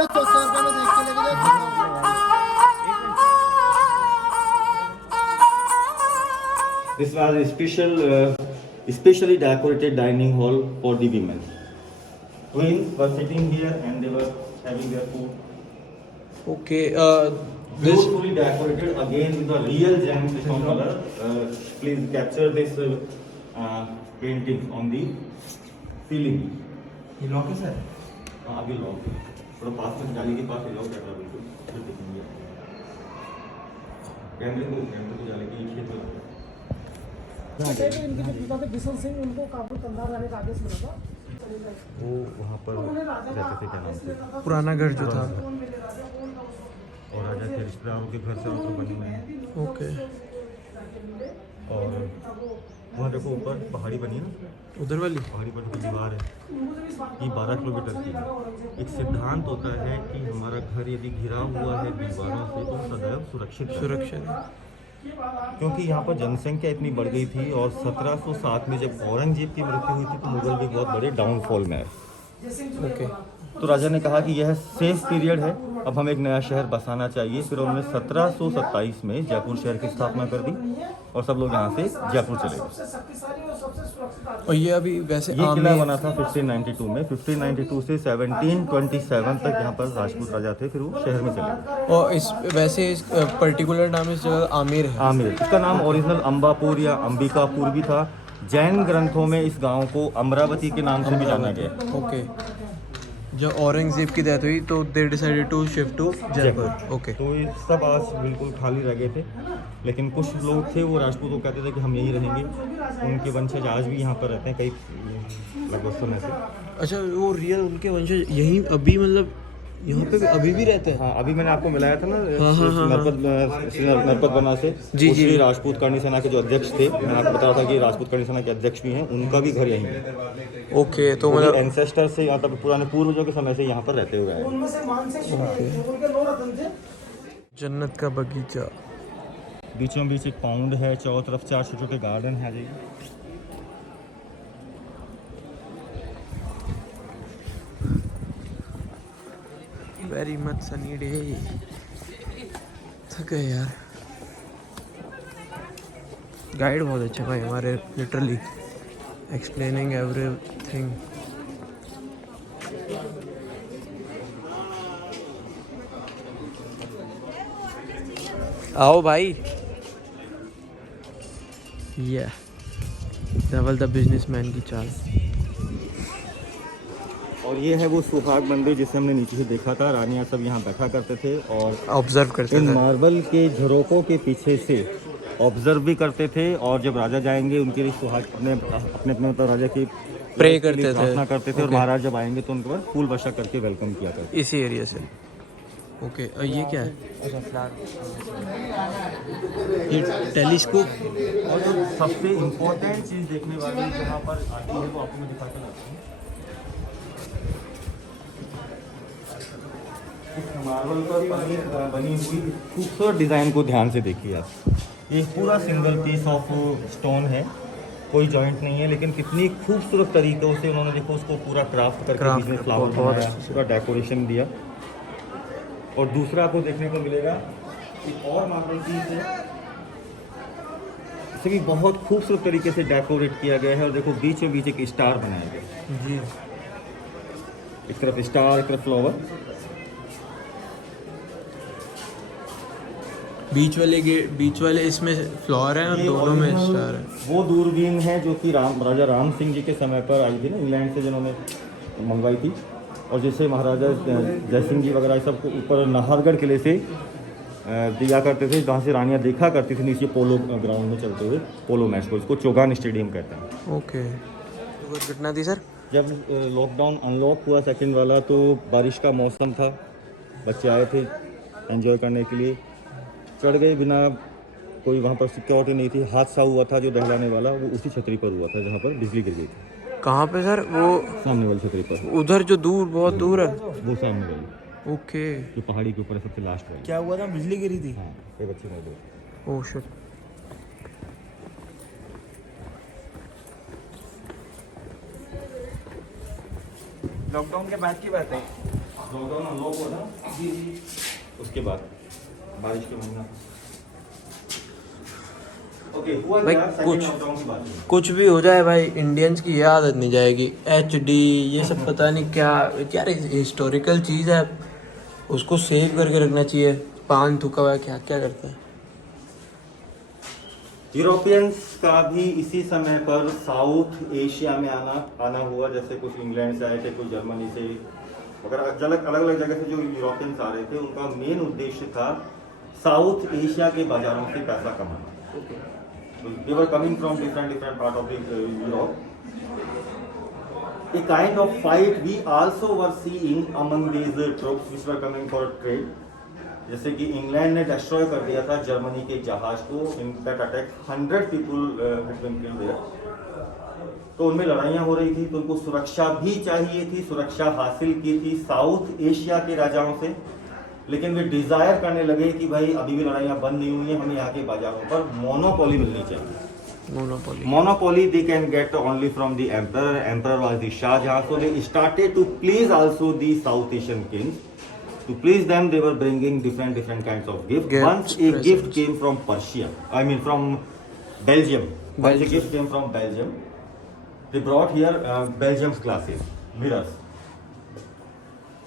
जाओ, 100 रुपये में देख के लेके जाओ। This was a specially decorated dining hall for the women. Queens were sitting here and they were having their food. Okay. Beautifully decorated again with the real gemstone color. Please capture this painting on the ceiling. ये lock है sir? हाँ अभी lock है, थोड़ा पास में जाली के पास lock कर रहा बिल्कुल, फिर दिखेंगे। कैमरे को जाली के खेत में इनके जो पिता थे बिशन सिंह, उनको काबुल कंधार रहने का आदेश मिला था। वो वहाँ पर रहते थे, क्या नाम से, पुराना घर जो था। और राजा के रिश्तेदारों के घर से वहाँ बने हुए हैं। ओके। और वहाँ देखो ऊपर पहाड़ी बनी है ना, उधर वाली पहाड़ी पर जो दीवार है ये 12 किलोमीटर की है। एक सिद्धांत होता है कि हमारा घर यदि घिरा हुआ है दीवारों से तो सदैव सुरक्षित है। क्योंकि यहाँ पर जनसंख्या इतनी बढ़ गई थी और 1707 में जब औरंगजेब की मृत्यु हुई थी तो मुगल भी बहुत बड़े डाउनफॉल में आए। ओके। तो राजा ने कहा कि यह सेफ पीरियड है, अब हमें एक नया शहर बसाना चाहिए। फिर उन्होंने 1727 में जयपुर शहर की स्थापना कर दी और सब लोग यहाँ से जयपुर चले गए। और ये अभी वैसे ये किला बना था 1592 में। 1592 से 1727 तक यहाँ पर राजपूत राजा थे, फिर वो शहर में चले गए। और इस वैसे इस पर्टिकुलर नाम इस जगह आमिर है। आमिर, इसका नाम ओरिजिनल अंबापुर या अंबिकापुर भी था। जैन ग्रंथों में इस गांव को अमरावती के नाम से भी जाना गया। ओके। जब औरंगजेब की डेथ हुई तो they decided to shift to Jaipur. Okay. तो ये सब आज बिल्कुल खाली रह गए थे, लेकिन कुछ लोग थे वो राजपूत, वो कहते थे कि हम यहीं रहेंगे। उनके वंशज आज भी यहाँ पर रहते हैं, कई लगभग समय से। अच्छा, वो रियल उनके वंशज यहीं अभी मतलब यहाँ पे अभी भी रहते हैं? हाँ, अभी मैंने आपको मिलाया था ना नरपत बना से, जी जी, राजपूत करणी सेना के जो अध्यक्ष थे, मैंने आपको बताया था कि राजपूत करणी सेना के अध्यक्ष भी हैं, उनका भी घर यहीं है। ओके। तो मतलब एंसेस्टर से यहाँ तक पुराने पूर्वजों के समय से यहाँ पर रहते हुए आए। जन्नत का बगीचा, बीचों बीच एक पाउंड है, चारों तरफ 4 छोटे छोटे गार्डन है। जी वेरी मच सनी डे। थक गए यार। गाइड बहुत अच्छा भाई हमारे, लिटरली एक्सप्लेनिंग एवरीथिंग। आओ भाई। ये डबल द बिजनेसमैन की चाल। और ये है वो सुहाग मंदिर जिसे हमने नीचे से देखा था। रानियां सब यहाँ बैठा करते थे और ऑब्जर्व करते इन थे। मार्बल के झरोकों के पीछे से ऑब्जर्व भी करते थे। और जब राजा जाएंगे उनके लिए सुहाग अपने मतलब राजा की प्रे करते थे, प्रार्थना करते थे। और महाराज जब आएंगे तो उनके बाद फूल वर्षा करके वेलकम किया करते। इसी एरिया से। ओके। और ये क्या है? ये टेलीस्कोप। और जो सबसे इम्पोर्टेंट चीज़ देखने वाली यहाँ पर आती है वो आपको मैं दिखा के लाता हूँ। इस मार्बल पर बनी हुई खूबसूरत डिज़ाइन को ध्यान से देखिए आप। ये पूरा सिंगल पीस ऑफ स्टोन है, कोई जॉइंट नहीं है, लेकिन कितनी खूबसूरत तरीक़ों से उन्होंने देखो उसको पूरा क्राफ्ट करके बीच में फ्लावर बनाया, पूरा डेकोरेशन दिया। और दूसरा आपको देखने को मिलेगा एक और मार्बल पीस है, इसे भी बहुत खूबसूरत तरीके से डेकोरेट किया गया है। और देखो बीच में बीच एक स्टार बनाया गया जी। एक तरफ स्टार, एक तरफ फ्लावर। बीच वाले इसमें फ्लावर है और दोनों में स्टार है। वो दूरबीन है जो कि राजा राम सिंह जी के समय पर आई थी ना, इंग्लैंड से, जिन्होंने मंगवाई थी। और जैसे महाराजा जय सिंह जी वगैरह सबको ऊपर नाहरगढ़ किले से दिया करते थे, जहाँ से रानियाँ देखा करती थी नीचे पोलो ग्राउंड में चलते हुए पोलो मैच को, इसको चौगान स्टेडियम कहते हैं। ओके। कितना थी सर? जब लॉकडाउन अनलॉक हुआ सेकंड वाला तो बारिश का मौसम था, बच्चे आए थे एंजॉय करने के लिए, चढ़ गए बिना कोई, वहाँ पर सिक्योरिटी नहीं थी। हादसा हुआ था जो दहलाने वाला, वो उसी छतरी पर हुआ था जहाँ पर बिजली गिर गई थी। कहाँ पे सर? वो सामने वाली छतरी पर, उधर जो दूर, बहुत दूर है, वो सामने वाली। ओके। जो पहाड़ी के ऊपर है सबसे लास्ट वाली। क्या हुआ था? बिजली गिरी थी? हाँ, कोई बच्चे मर गए। Oh shit. लॉकडाउन के बाद की बात है। लॉकडाउन अनलॉक हुआ ना उसके बाद बारिश के महीना ओके हुआ भाई, क्या कुछ- सेकंड लॉकडाउन की बात हुई। कुछ भी हो जाए भाई, इंडियंस की ये आदत नहीं जाएगी। HD ये सब पता नहीं क्या यार, हिस्टोरिकल चीज़ है, उसको सेव करके रखना चाहिए। पान थूका हुआ है, क्या क्या करते हैं। यूरोपियंस का भी इसी समय पर साउथ एशिया में आना हुआ, जैसे कुछ इंग्लैंड से आए थे, कुछ जर्मनी से, अगर अलग अलग जगह से जो यूरोपियंस आ रहे थे, उनका मेन उद्देश्य था साउथ एशिया के बाजारों से पैसा कमाना। They were coming from different part of the Europe. A kind of fight we also were seeing among these troops which were coming for trade. जैसे कि इंग्लैंड ने डिस्ट्रॉय कर दिया था जर्मनी के जहाज को, in that attack 100 people had been killed there. तो उनमें लड़ाइयाँ हो रही थी, तो उनको सुरक्षा भी चाहिए थी, सुरक्षा हासिल की थी साउथ एशिया के राजाओं से, लेकिन वे डिजायर करने लगे कि भाई अभी भी लड़ाइयाँ बंद नहीं हुई हैं, हमें यहाँ के बाजारों पर मोनोपोली मिलनी चाहिए। Monopoly they can get only from the emperor. Emperor was the Shah Jahan, so they started to please also the South Asian kings. To please them, they were bringing different kinds of gifts. Once a gift came from Persia, I mean from Belgium. Once a gift came from Belgium, they brought here Belgium's glasses, mirrors.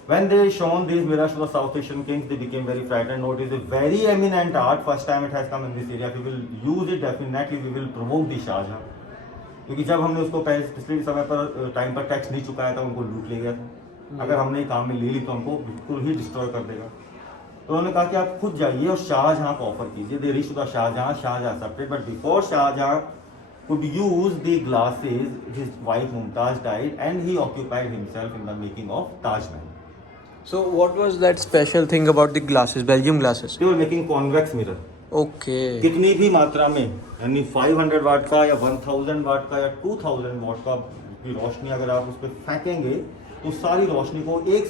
When they shown these mirrors to the South Asian kings, they became very frightened. No, it is a very eminent art. First time it has come in this area. We will use it definitely. We will provoke the Shah Jahan. क्योंकि जब हमने उसको पिछले समय पर time पर tax नहीं चुकाया था, उनको लूट ले गया था। अगर हमने काम में ले ली तो हमको बिल्कुल ही डिस्ट्रॉय कर देगा। तो उन्होंने कहा कि आप खुद जाइए और शाहजहां को ऑफर कीजिए। They reached the Shahjahan, Shahjahan accepted, but before Shahjahan could use the glasses, his wife Mumtaz died and he occupied himself in the making of Taj Mahal. So what was that special thing about the glasses, Belgium glasses? They were making convex mirror. Okay. कितनी भी मात्रा में, यानी 500 वाट का या 1000 वाट का या 2000 वाट का की रोशनी अगर आप उस पर फेंकेंगे तो सारी रोशनी को एक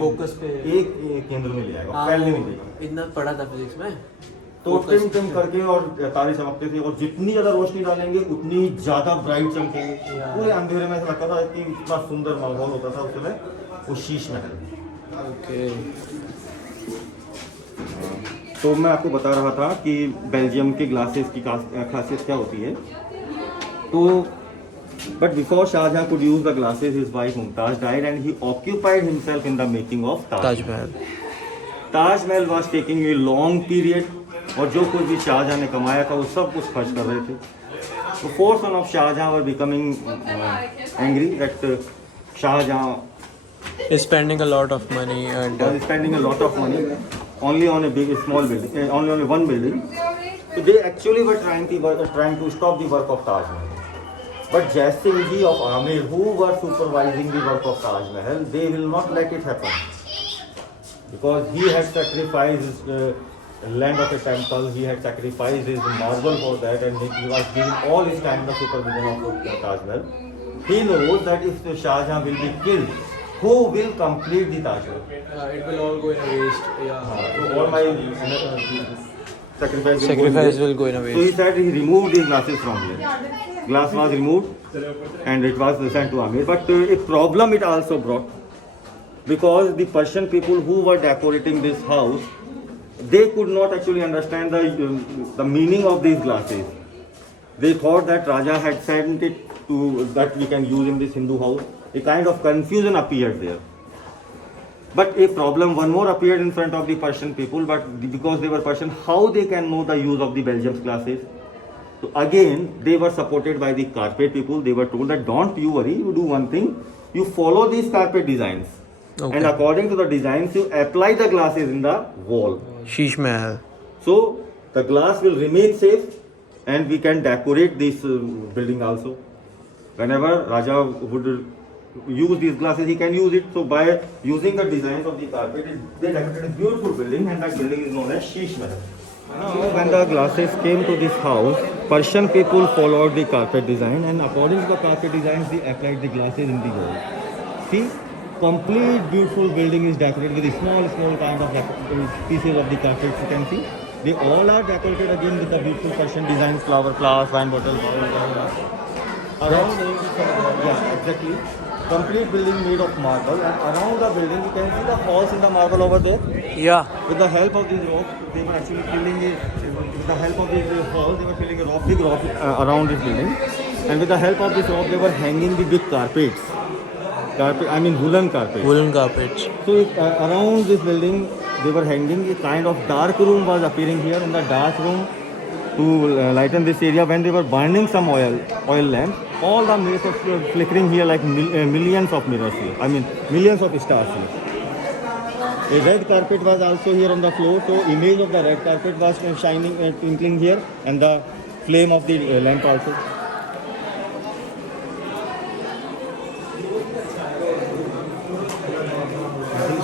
फोकस पे, एक केंद्र में ले आएगा, फैलने नहीं देगा। इतना पढ़ा था फिजिक्स में। तो टिम टिम करके और तारे चमकते थे, और जितनी ज्यादा रोशनी डालेंगे उतनी ज्यादा ब्राइट चमकेंगे। पूरे अंधेरे में ऐसा लगता था कि इतना सुंदर माहौल होता था उस समय वो शीश महल। ओके। तो मैं आपको बता रहा था कि बेल्जियम के ग्लासेस की खासियत क्या होती है। तो but before Shahjahan could use the glasses, his wife Mumtaz died and he occupied himself in the making of Taj Mahal. Taj Mahal was taking a long period, और जो कुछ भी शाहजहां ने कमाया था वो सब कुछ खर्च कर रहे थे। तो four son of Shahjahan were becoming angry that Shahjahan is spending a lot of money and spending a lot of money only on a small building, only on one building. So they actually were trying to stop the work of Taj Mahal. But Jai Singh Ji of Amir, who were supervising the work of Taj Mahal, they will not let it happen, because he had sacrificed land of a temple, he had sacrificed his marble for that, and he was giving all his time the supervision of Taj Mahal. He knows that if the Shah Jahan will be killed, who will complete the Taj Mahal? it will all go in a waste. So all my sacrifice will go in a So he said he removed his glasses from here. Glass was removed and it was sent to Amir. But a problem it also brought, because the Persian people who were decorating this house, they could not actually understand the meaning of these glasses. They thought that Raja had sent it to that we can use in this Hindu house. A kind of confusion appeared there. But a problem one more appeared in front of the Persian people, but because they were Persian, how they can know the use of the Belgium's glasses? So again, they were supported by the carpet people. They were told that don't you worry, you do one thing, you follow these carpet designs. Okay. And according to the designs, you apply the glasses in the wall. Sheesh Mahal. So the glass will remain safe and we can decorate this building also. Whenever Raja would use these glasses, he can use it. So by using the designs of the carpet, they decorated a beautiful building, and that building is known as Sheesh Mahal. Now, when the glasses came to this house, Persian people followed the carpet design, and according to the carpet designs, they applied the glasses in the wall. See, complete beautiful building is decorated with small kind of pieces of the carpet. You can see they all are decorated again with the beautiful Persian designs, flower, flowers, wine bottles, around. Yeah, exactly. complete building made of marble, and around the building you can see the holes in the marble over there. Yeah. With the help of these ropes, they were actually filling it. With the help of these holes, they were filling a rope, big rope around this building, and with the help of this rope, they were hanging the big carpets. I mean woolen carpets. Woolen carpets. So around this building, they were hanging. A kind of dark room was appearing here. In the dark room, to lighten this area, when they were burning some oil lamps, all the mirrors were flickering here like millions of mirrors here. I mean millions of stars here. A red carpet was also here on the floor. So image of the red carpet was shining, twinkling here, and the flame of the lamp also.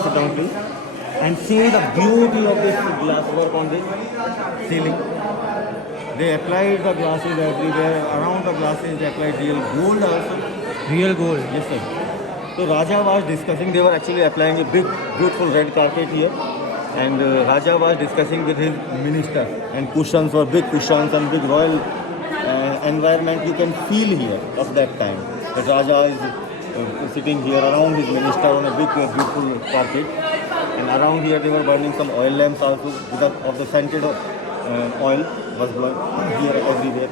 Sit down, please. And see the beauty of this glass work on this ceiling. They applied the glasses everywhere. Around the glasses, they applied real gold also. Real gold. Yes, sir. So Raja was discussing, they were actually applying a big, beautiful red carpet here. And Raja was discussing with his minister. And cushions were big cushions and big royal environment you can feel here of that time. That Raja is sitting here around his minister on a big, beautiful carpet. And around here they were burning some oil lamps also of the scented oil was burned here everywhere.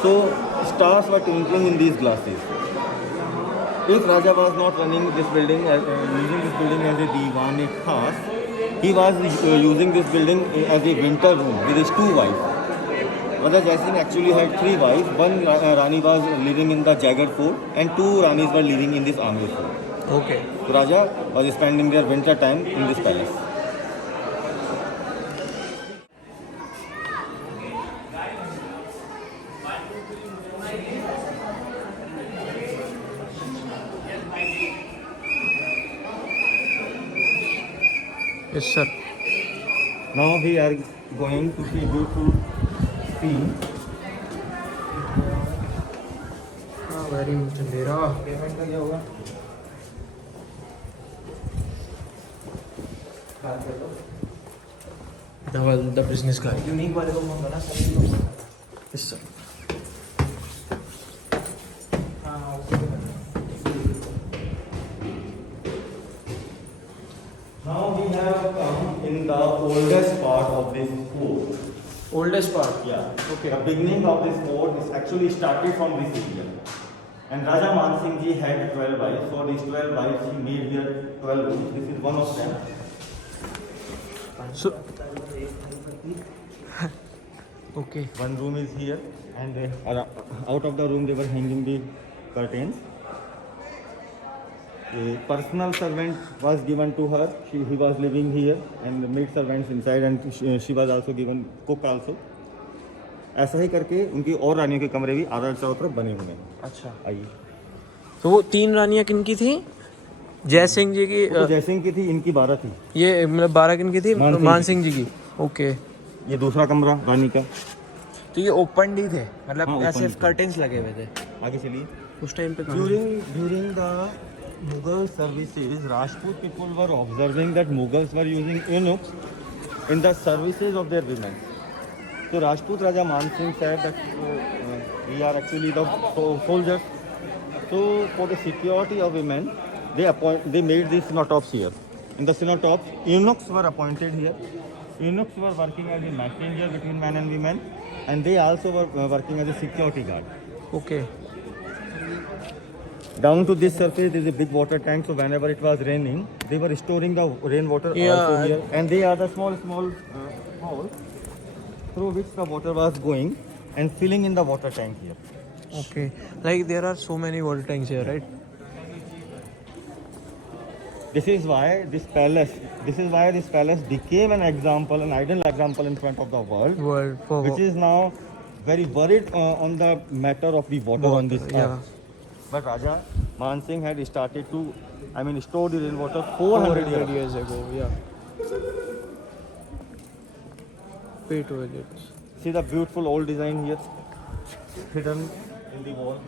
So stars were twinkling in these glasses. If Raja was not running this building, using this building as a Diwan-e-Khas, he was using this building as a winter room with his two wives. Raja Jai Singh actually had three wives. One Rani was living in the Jagat fort and two Ranis were living in this Amir fort. Okay. So Raja was spending their winter time in this palace. Yes, sir. Now we are going to see beautiful scene. Very much अंधेरा. Payment का क्या होगा? The business guy. Unique वाले को phone करना सभी Yes, sir. Now we have come in the oldest part of this fort. Oldest part. Yeah. Okay. The beginning of this fort is actually started from this area. And Raja Man Singh Ji had 12 wives. For these 12 wives, he made here 12 rooms. This is one of them. So. Okay. One room is here, and out of the room they were hanging the curtains. A personal servant was given to her. He was living here, and the maid servants inside, and she was also given cook also. ऐसा ही करके उनकी और रानियों के कमरे भी आधा चारों तरफ बने हुए हैं. अच्छा. आइए. तो वो तीन रानियां किन की थी? जय सिंह जी की. तो जय सिंह की थी, इनकी 12 थी. ये मतलब 12 किन की थी? मान सिंह जी की. ओके. ये दूसरा कमरा रानी का. तो ये ओपन ही थे, मतलब हाँ, ऐसे open थे. कर्टेन्स लगे हुए थे आगे चलिए. उस टाइम पे. During the Mughal services, Rajput people were observing that Mughals were using eunuchs in the services of their women. So Rajput Raja Man Singh said that we are actually the soldiers. So for the security of women, they made these cenotaphs here. In the cenotaphs, eunuchs were appointed here. Eunuchs were working as a messenger between men and women, and they also were working as a security guard. Okay. Down to this surface there is a big water tank, so whenever it was raining, they were storing the rainwater also Yeah. here. And they are the small holes through which the water was going and filling in the water tank here. Okay. Like there are so many water tanks here, right? This is why this palace became an example, an ideal example in front of the world, World for which is now very worried on the matter of the water on this yeah. earth. But Raja Man Singh had started to, store the rainwater 400 years. ago. Yeah. Pay toilets. See the beautiful old design here, hidden in the wall.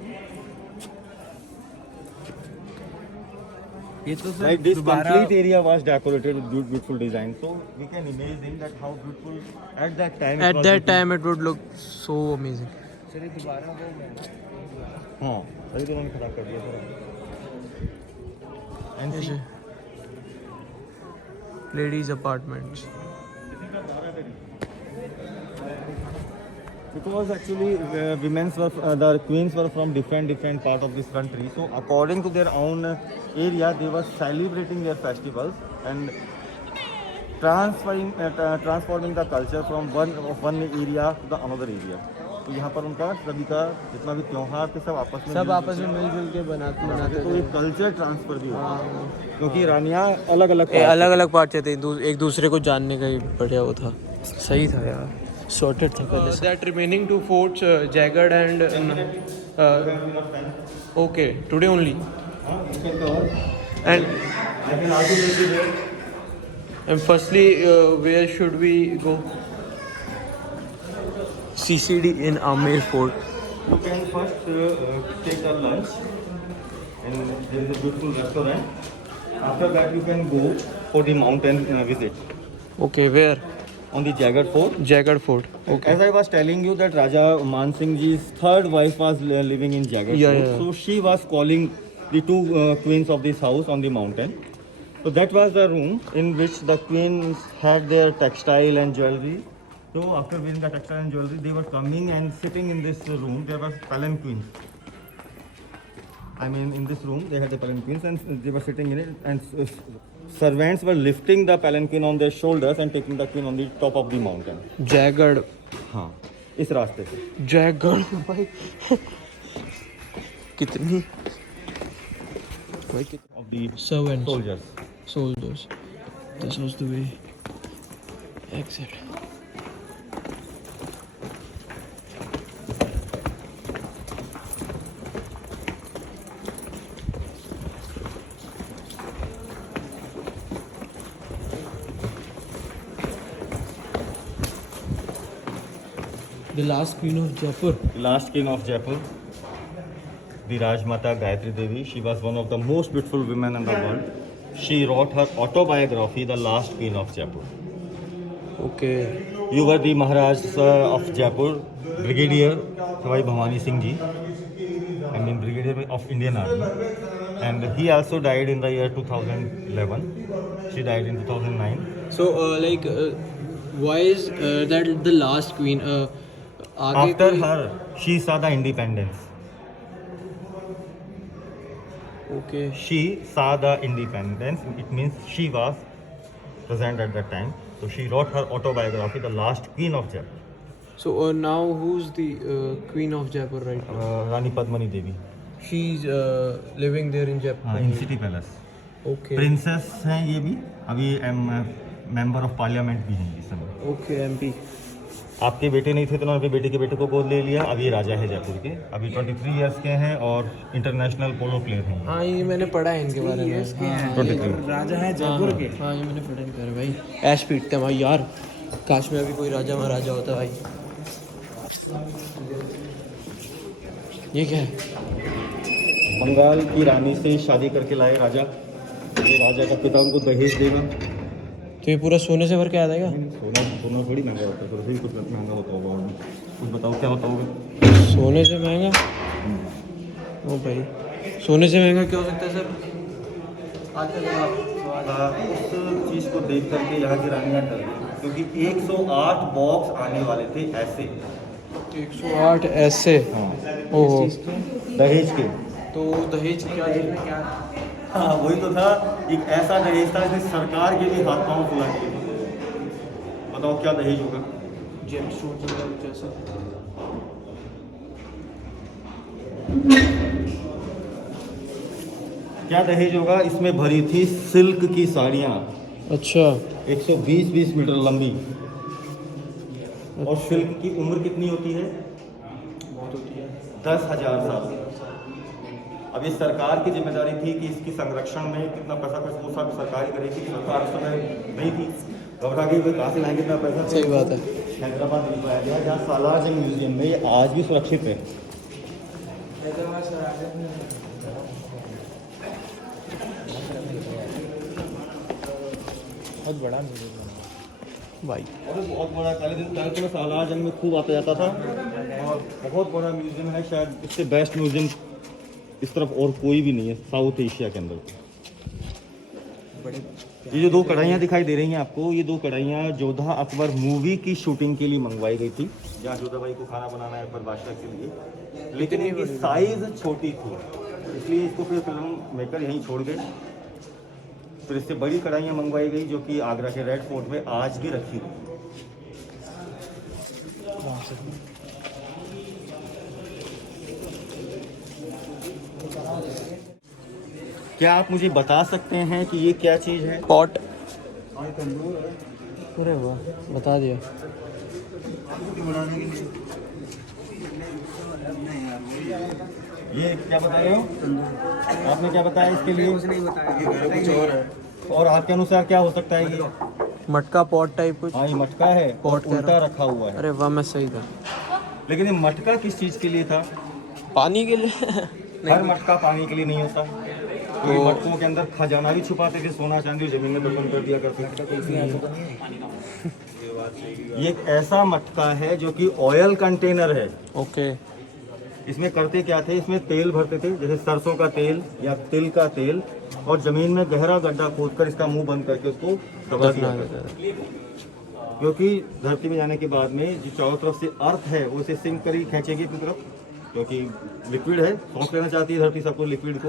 ये तो Like this complete area was decorated with beautiful design. So we can imagine that how beautiful at that time. At that time it would look so amazing. हाँ, अभी तो उन्होंने खराब कर दिया थोड़ा. And see, ladies apartments. because actually women's were the queens were from different part of this country, so according to their own area they were celebrating their festivals and transforming the culture from one area to the another area. तो यहाँ पर उनका सभी का जितना भी त्योहार थे सब आपस में मिलजुल के बनाते तो एक कल्चर ट्रांसफर भी होता है क्योंकि रानियाँ अलग अलग पार्ट थे, एक दूसरे को जानने का ही बढ़िया वो था. सही था यार, सॉर्टेड था पहले. That remaining two forts jagged and okay today only and firstly where should we go? CCD in Amer Fort. You can first take a lunch and there is a beautiful restaurant. After that you can go for the mountain visit. Okay, where? On the Jagat Fort. Jagat Fort. Okay. As I was telling you that Raja Man Singh Ji's third wife was living in Jagat Fort. Yeah. So she was calling the two queens of this house on the mountain. So that was the room in which the queens had their textile and jewelry. So after wearing the textile and jewelry, they were coming and sitting in this room. There was palanquins. I mean, in this room, they had the palanquins and they were sitting in it. And servants were lifting the palanquin on their shoulders and taking the queen on the top of the mountain. Jagged. हाँ, इस रास्ते से. Jagged भाई. कितनी? Of the servants. soldiers. This was the way. Exit. The last queen of Jaipur. The last king of Jaipur, the Rajmata Gayatri Devi. She was one of the most beautiful women in the world. She wrote her autobiography, The Last Queen of Jaipur. Okay. You were the Maharaj of Jaipur, Brigadier Sawai Bhavani Singh Ji. I mean Brigadier of Indian Army. And he also died in the year 2011. She died in 2009. So why is that the last queen? After her, she saw the independence. Okay. She saw the independence. It means she was present at that time. So she wrote her autobiography, The Last Queen of Jaipur. So now who's the queen of Jaipur right now? Rani Padmani Devi. She's living there in Jaipur. In City Palace. Okay. Princess हैं ये भी. अभी member of parliament भी हैं इस समय. Okay, MP. आपके बेटे नहीं थे तो उन्होंने अपने बेटे के बेटे को गोद ले लिया. अभी ये राजा है जयपुर के. अभी 23 इयर्स के हैं और इंटरनेशनल पोलो प्लेयर हैं. हाँ ये मैंने पढ़ा है इनके बारे में. 23 राजा है जयपुर के. हाँ ये मैंने पढ़ा है भाई. ऐश पीटते हैं भाई यार. काश में अभी कोई राजा महाराजा होता भाई. ये क्या है? बंगाल की रानी से शादी करके लाए राजा. ये राजा का पिता उनको दहेज देगा. तो ये पूरा सोने से भर के आया था? सोना थोड़ी महंगा होता है. फिर कुछ महंगा होता होगा. कुछ बताओ क्या होता होगा. सोने से महंगा? ओ भाई सोने से महंगा क्या हो सकता है सर? उस चीज़ को देख करके यहाँ की रानियाँ डर गई क्योंकि 108 बॉक्स आने वाले थे ऐसे. 108 ऐसे? हाँ. ओहो. दहेज के. तो दहेज क्या? हाँ वही तो था. एक ऐसा दहेज था जिसने सरकार के भी हाथ पांव फुला दिए. बताओ क्या दहेज होगा. जैसा क्या दहेज होगा. इसमें भरी थी सिल्क की साड़ियाँ. अच्छा. 120 मीटर लंबी. और सिल्क की उम्र कितनी होती है? बहुत होती है. 10,000 साल. अब ये सरकार की जिम्मेदारी थी कि इसकी संरक्षण में कितना पैसा खर्च वो सब सरकार ही करेगी. सरकार उस समय नहीं थी. घबरा गई भाई कहाँ से लाएंगे इतना पैसा. सही बात है. हैदराबाद भिजवाया गया जहाँ सालार जंग म्यूजियम में ये आज भी सुरक्षित है. बहुत बड़ा म्यूजियम भाई. और बहुत बड़ा. पहले तो मैं सालार जंग में खूब आता जाता था और बहुत बड़ा म्यूजियम है. शायद इससे बेस्ट म्यूजियम इस तरफ और कोई भी नहीं है साउथ एशिया के अंदर. बड़े ये जो 2 कढ़ाइयाँ दिखाई दे रही हैं आपको, ये 2 कढ़ाइयाँ जोधा अकबर मूवी की शूटिंग के लिए मंगवाई गई थी, जहाँ जोधा भाई को खाना बनाना है अकबर बादशाह के लिए, लेकिन इनकी साइज छोटी थी, इसलिए इसको फिर फिल्म मेकर यहीं छोड़ गए। फिर इससे बड़ी कढ़ाइयाँ मंगवाई गई जो कि आगरा के रेड फोर्ट में आज भी रखी हुई। क्या आप मुझे बता सकते हैं कि ये क्या चीज़ है? पॉट। अरे वाह, बता दिया। ये क्या बता रहे हो? आपने क्या बताया इसके लिए? कुछ और है। और आपके अनुसार क्या हो सकता है ये? मटका पॉट टाइप कुछ। हाँ, ये मटका है, पॉट और उल्टा रखा हुआ है। अरे वाह, मैं सही था। लेकिन ये मटका किस चीज़ के लिए था? पानी के लिए। हर मटका पानी के लिए नहीं होता। तो मटकों के अंदर खजाना भी छुपाते थे, सोना चांदी जमीन में दफन कर दिया करते थे। ये एक ऐसा मटका है जो कि ऑयल कंटेनर है। ओके। इसमें करते क्या थे, इसमें तेल भरते थे, जैसे सरसों का तेल या तिल का तेल, और जमीन में गहरा गड्ढा खोदकर इसका मुंह बंद करके उसको दबा दिया करते थे। क्योंकि धरती में जाने के बाद में जो चारों तरफ से अर्थ है वो इसे सिंक करी खींचेगी अपनी तरफ, क्योंकि लिक्विड है, सोख लेना चाहती है धरती सबको लिक्विड को।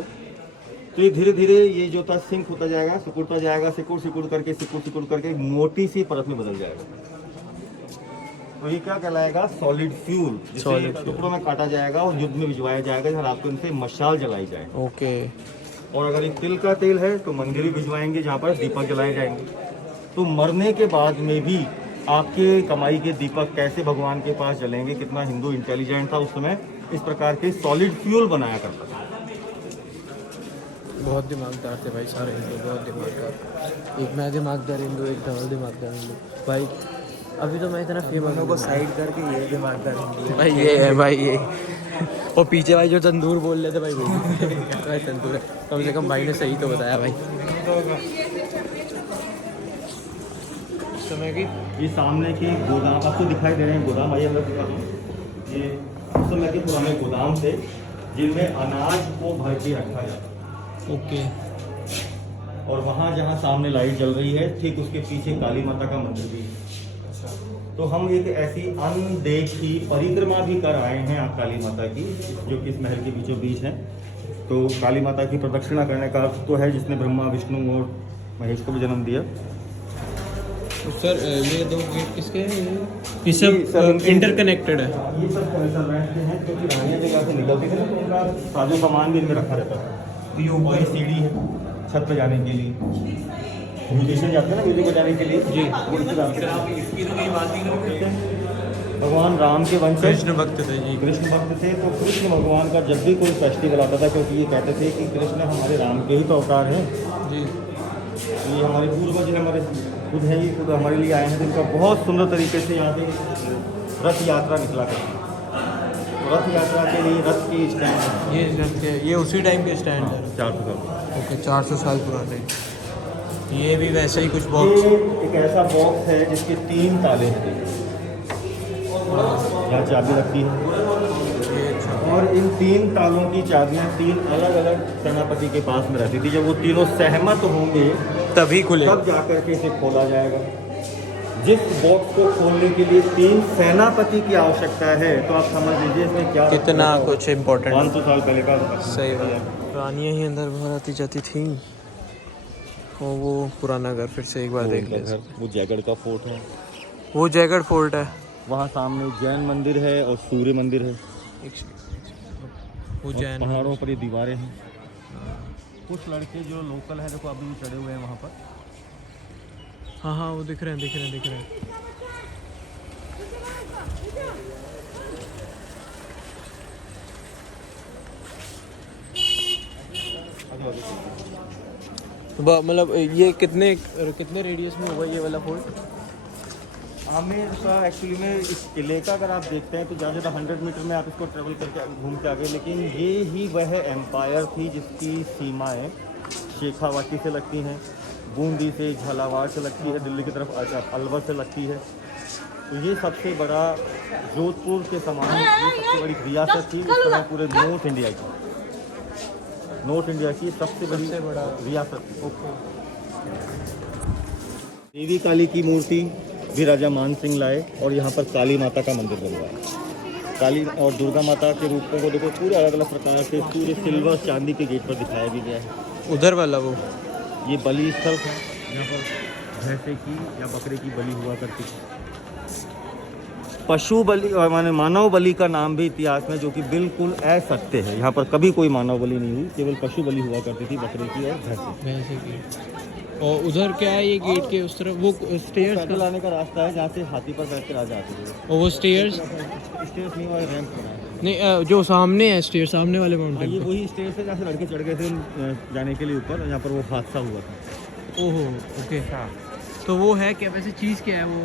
तो ये धीरे धीरे ये जो था सिंक होता जाएगा, सिकुड़ता जाएगा, सिकुड़ करके मोटी सी परत में बदल जाएगा। तो ये क्या कहलाएगा? सॉलिड फ्यूल, जिसे टुकड़ों में काटा जाएगा और युद्ध में भिजवाया जाएगा, जहाँ रात को इनसे मशाल जलाई जाए। ओके। और अगर ये तिल का तेल है तो मंदिर भी भिजवाएंगे जहाँ पर दीपक जलाए जाएंगे। तो मरने के बाद में भी आपके कमाई के दीपक कैसे भगवान के पास जलेंगे? कितना हिंदू इंटेलिजेंट था उस समय, इस प्रकार के सॉलिड फ्यूल बनाया करता था। बहुत दिमागदार थे भाई सारे हिंदू, बहुत दिमागदार। एक मैं दिमागदार हिंदू, एक धवल दिमागदार हिंदू भाई। अभी तो मैं इतना फेमस को साइड करके ये दिमागदार भाई, ये है भाई ये। और पीछे भाई जो तंदूर बोल रहे थे भाई, वो भाई तंदूर है। कम से कम भाई ने सही तो बताया भाई। समय की ये सामने के गोदाम आपको दिखाई दे रहे हैं, गोदाम आइए अंदर दिखा दूं। ये उस समय के पुराने गोदाम थे जिनमें अनाज को भर के रखा जाता। ओके। और वहाँ जहाँ सामने लाइट जल रही है ठीक उसके पीछे काली माता का मंदिर भी है। तो हम एक ऐसी अनदेखी परिक्रमा भी कर आए हैं आप काली माता की, जो कि इस महल के बीचों बीच है। तो काली माता की प्रदक्षिणा करने का अर्थ तो है जिसने ब्रह्मा विष्णु और महेश को भी जन्म दिया। सर ये 2 गेट किसके हैं? ये सब इंटरकनेक्टेड है। ये सब सर्वेंट के हैं, क्योंकि रानियाँ जगह से निकलती थी ना, तो उनका साजो सामान भी इनमें रखा रहता था। ये ऊपर सीढ़ी है छत पे जाने के लिए, म्यूजिशियन जाते हैं ना म्यूजिक बजाने के लिए जी, वो इसी रास्ते। भगवान राम के वंशज कृष्ण भक्त थे जी। कृष्ण भक्त थे। तो कृष्ण भगवान का जब भी कोई फेस्टिवल आता था, क्योंकि ये कहते थे कि कृष्ण हमारे राम के ही तो अवतार हैं जी। ये हमारे पूर्वज हैं, हमारे खुद हैं, ये खुद हमारे लिए आए हैं। तो इनका बहुत सुंदर तरीके से यहाँ पे रथ यात्रा निकला करती है। रथ यात्रा के लिए रथ की स्टैंड ये उसी टाइम के स्टैंड है। 400 साल। ओके, 400 साल पुराने। ये भी वैसे ही कुछ बॉक्स। ये एक ऐसा बॉक्स है जिसके 3 ताले हैं, यहाँ चाबी रखती है। और इन 3 तालों की चाबियाँ 3 अलग अलग सेनापति के पास में रहती थी। जब वो तीनों सहमत होंगे तभी खुलेगा, तब जाकर के इसे खोला जाएगा। जिस बॉक्स को खोलने के लिए 3 सेनापति की आवश्यकता है, तो आप समझ लीजिए इसमें क्या कितना कुछ इम्पोर्टेंट। 500 साल पहले का सही बात। रानियाँ ही अंदर बाहर आती जाती थी। और वो पुराना घर फिर से एक बार देख ले। वो जयगढ़ का फोर्ट है, वो जयगढ़ फोर्ट है। वहाँ सामने जैन मंदिर है और सूर्य मंदिर है। वो जैन पहाड़ों पर ये दीवारें हैं। कुछ लड़के जो लोकल हैं देखो अभी भी चढ़े हुए हैं वहाँ पर। हाँ हाँ, वो दिख रहे हैं। मतलब ये कितने रेडियस में होगा ये वाला फोर्ट? आमेर का एक्चुअली में इस किले का अगर आप देखते हैं तो ज़्यादा 100 मीटर में आप इसको ट्रेवल करके घूम के आ गए। लेकिन ये ही वह एम्पायर थी जिसकी सीमाएं शेखावाटी से लगती हैं, बूंदी से, झालावाड़ से लगती है, दिल्ली की तरफ अलवर से लगती है। तो ये सबसे बड़ा जोधपुर के समान ये सबसे बड़ी रियासत थी उस समय पूरे नॉर्थ इंडिया की सबसे बड़ा रियासत थी। ओके। देवी काली की मूर्ति भी राजा मान सिंह लाए और यहाँ पर काली माता का मंदिर बनवाया। काली और दुर्गा माता के रूपों को देखो पूरे अलग अलग प्रकार से पूरे सिल्वर चांदी के गेट पर दिखाया भी गया है। उधर वाला वो ये बलि स्थल था, यहाँ पर भैंसे की या बकरे की बलि हुआ करती थी। पशु बलि और माने मानव बलि का नाम भी इतिहास में जो कि बिल्कुल असत्य है। यहाँ पर कभी कोई मानव बलि नहीं हुई, केवल पशु बलि हुआ करती थी, बकरे की और भैंसे की। और उधर क्या है, ये गेट के उस तरफ वो स्टेयर्स पैदल आने का रास्ता है जहाँ से हाथी पर बैठ कर आ जाते थे। और वो स्टेयर्स स्टेयर्स नहीं हुआ, रैंप बना है। नहीं जो सामने है स्टेयर, सामने वाले हाँ, ये माउंटेन वही स्टेज है जहाँ से लड़के चढ़ गए थे जाने के लिए ऊपर, यहाँ पर वो हादसा हुआ था। ओहो ओके। तो वो है क्या, वैसे चीज़ क्या है वो?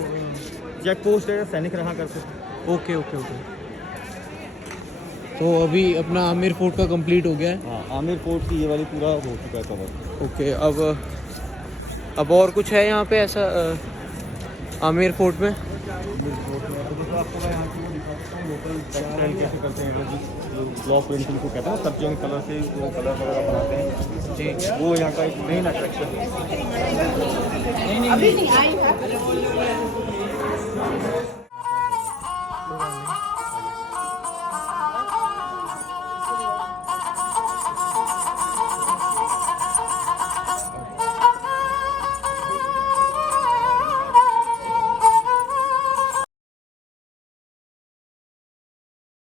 चेक पोस्ट है, सैनिक रहा करते थे। Okay okay okay. तो अभी अपना आमिर फोर्ट का कंप्लीट हो गया है। हाँ, आमिर फोर्ट की ये वाली पूरा हो चुका है कवर। ओके, अब और कुछ है यहाँ पे ऐसा आमिर फोर्ट में? आमिर फोर्ट में तो देखो आपको मैं यहाँ की वो दिखा सकता हूँ, लोकल टेक्सटाइल कैसे करते हैं, जो ब्लॉक प्रिंटिंग को कहते हैं, सर्चिंग कलर से वो कलर वगैरह बनाते हैं जी, वो यहाँ का एक मेन अट्रैक्शन है। अभी नहीं आई है।